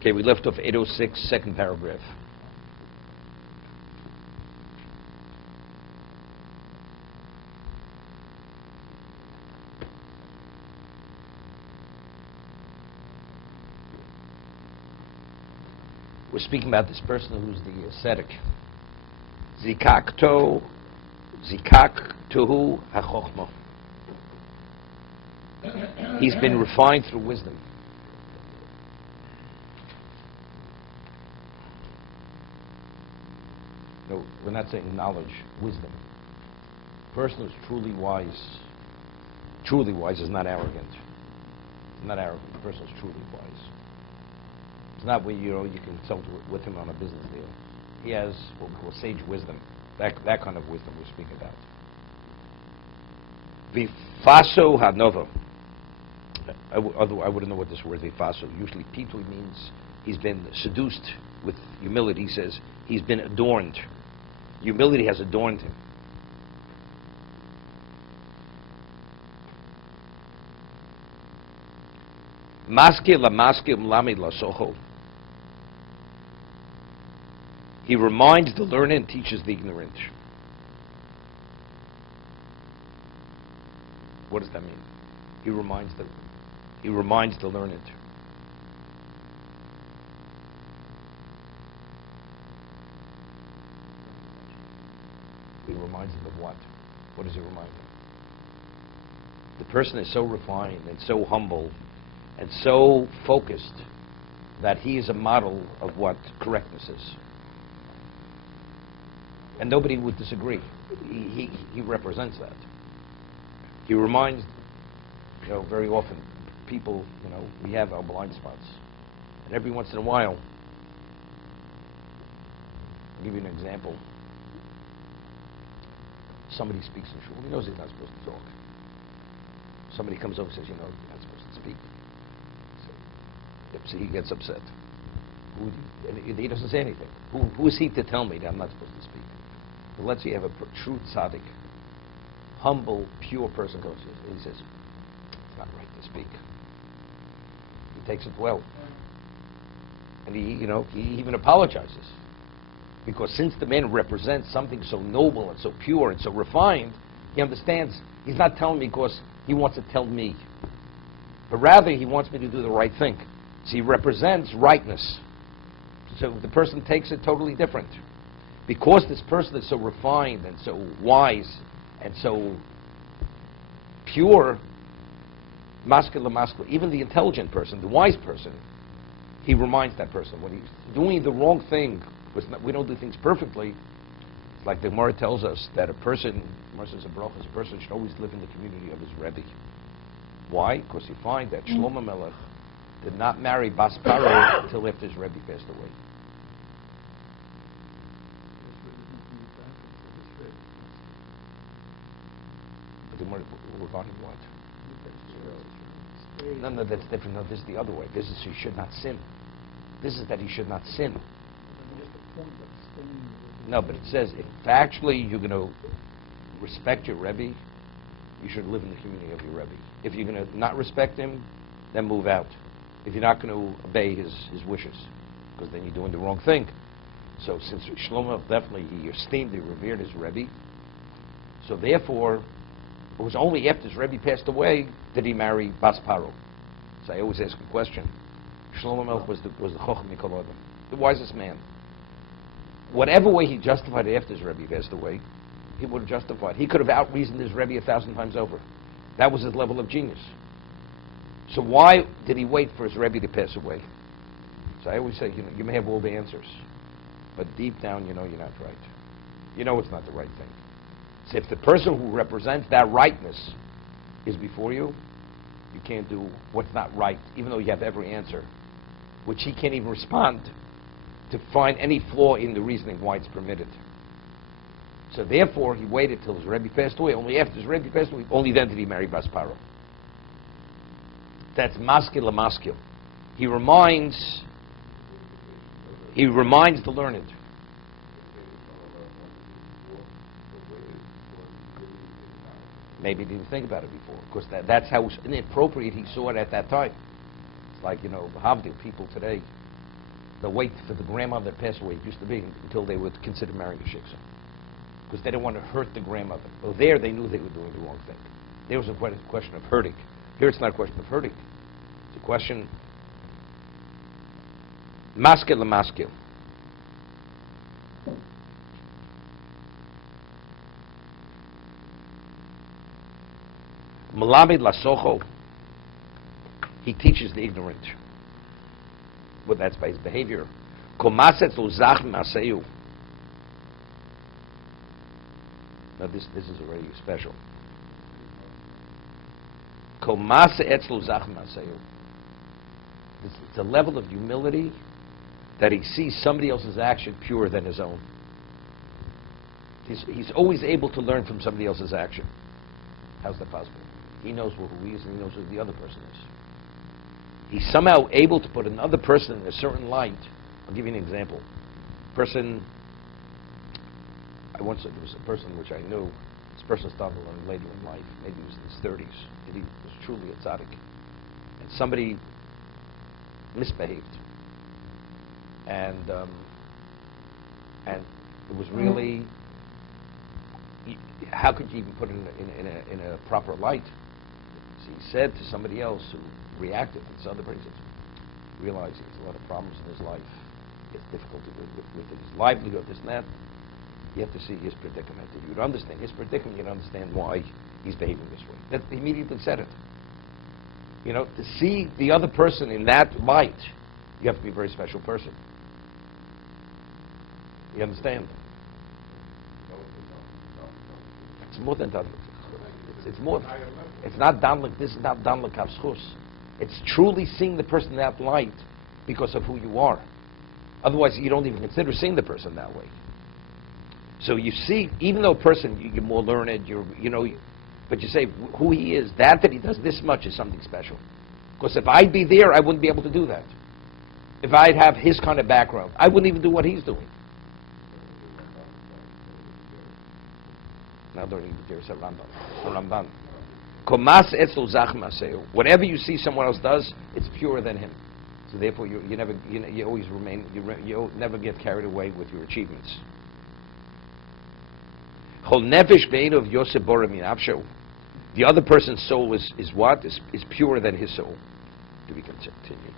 Okay, we left off 806, second paragraph. We're speaking about this person who's the ascetic. Zikaktohu hachochma. He's been refined through wisdom. No, we're not saying knowledge, wisdom. The person who's truly wise is not arrogant. He's not arrogant. The person who's truly wise. It's not where you can consult with him on a business deal. He has what we call sage wisdom. That kind of wisdom we're speaking about. Vifaso hanova. I wouldn't know what this word vifaso. Usually pitui means he's been seduced with humility. He says he's been adorned. Humility has adorned him. Maskil la maskil mlamid la soho. He reminds the learned and teaches the ignorant. What does that mean? He reminds the learned. He reminds them of what? What does he remind them? The person is so refined and so humble and so focused that he is a model of what correctness is. And nobody would disagree. He represents that. He reminds, very often people, we have our blind spots. And every once in a while, I'll give you an example. Somebody speaks in shul. He knows he's not supposed to talk. Somebody comes over and says, you're not supposed to speak. So he gets upset. He doesn't say anything. Who is he to tell me that I'm not supposed to speak? But let's say you have a true tzaddik, humble, pure person goes and he says, it's not right to speak. He takes it well. And he even apologizes. Because since the man represents something so noble and so pure and so refined, he understands he's not telling me because he wants to tell me. But rather, he wants me to do the right thing. So he represents rightness. So the person takes it totally different. Because this person is so refined and so wise and so pure, masculine, even the intelligent person, the wise person, he reminds that person when he's doing the wrong thing. We don't do things perfectly. It's like the Gemara tells us that a person should always live in the community of his Rebbe. Why? Because you find that Shlomo Melech did not marry Bas Paro until after his Rebbe passed away. Regarding what? No, that's different. No, this is the other way. This is he should not sin. This is that he should not sin. No, but it says if actually you're going to respect your Rebbe, you should live in the community of your Rebbe. If you're going to not respect him, then move out. If you're not going to obey his wishes, because then you're doing the wrong thing. So since Shlomo definitely he esteemed, he revered his Rebbe, so therefore it was only after his Rebbe passed away did he marry Bas Paro. So I always ask a question. Shlomo Melech was the Chocham Mikol Adam, the wisest man. Whatever way he justified it after his Rebbe passed away, he would have justified. He could have out-reasoned his Rebbe 1,000 times over. That was his level of genius. So why did he wait for his Rebbe to pass away? So I always say, you may have all the answers, but deep down, you're not right. You know it's not the right thing. So if the person who represents that rightness is before you, you can't do what's not right, even though you have every answer, which he can't even respond to find any flaw in the reasoning why it's permitted. So therefore, he waited till his Rebbe passed away. Only after his Rebbe passed away, only then did he marry Bas Paro. That's maskil la maskil. He reminds the learned. Maybe he didn't think about it before, because that's how inappropriate he saw it at that time. It's like, Havdil, people today, They'll wait for the grandmother to pass away, it used to be, until they would consider marrying a shiksa. Because they didn't want to hurt the grandmother. Well, there they knew they were doing the wrong thing. There was a question of hurting. Here it's not a question of hurting. It's a question, maskil lemaskil. Malamid lasocho, he teaches the ignorant. Well, that's by his behavior. Komaset luzach maseyu. Now this is already special. Komaset luzach maseyu. It's a level of humility that he sees somebody else's action purer than his own. He's always able to learn from somebody else's action. How's that possible? He knows who he is and he knows who the other person is. He's somehow able to put another person in a certain light. I'll give you an example. There was a person which I knew. This person started to learn later in life. Maybe he was in his 30s. And he was truly a tzaddik. And somebody misbehaved. And it was really, how could you even put it in a proper light? So he said to somebody else who reacted to this other person, realizing he has a lot of problems in his life, he has difficulty with his livelihood, this and that. You have to see his predicament. If you would understand his predicament, you'd understand why he's behaving this way. That he immediately said it. You know, to see the other person in that light, you have to be a very special person. You understand? It's more than that. It's more. It's not danlik. This is not danlik havschus. It's truly seeing the person in that light because of who you are. Otherwise, you don't even consider seeing the person that way. So you see, even though a person you're more learned, but you say who he is, that he does this much is something special. Because if I'd be there, I wouldn't be able to do that. If I'd have his kind of background, I wouldn't even do what he's doing. Now don't even there's a Rambam. Komas etzel zach maseu. Whatever you see someone else does, it's purer than him. So therefore, you always remain. You never get carried away with your achievements. Chol nefesh be'einav Yosef bora min nafsho. The other person's soul is what? Is purer than his soul. To be continued.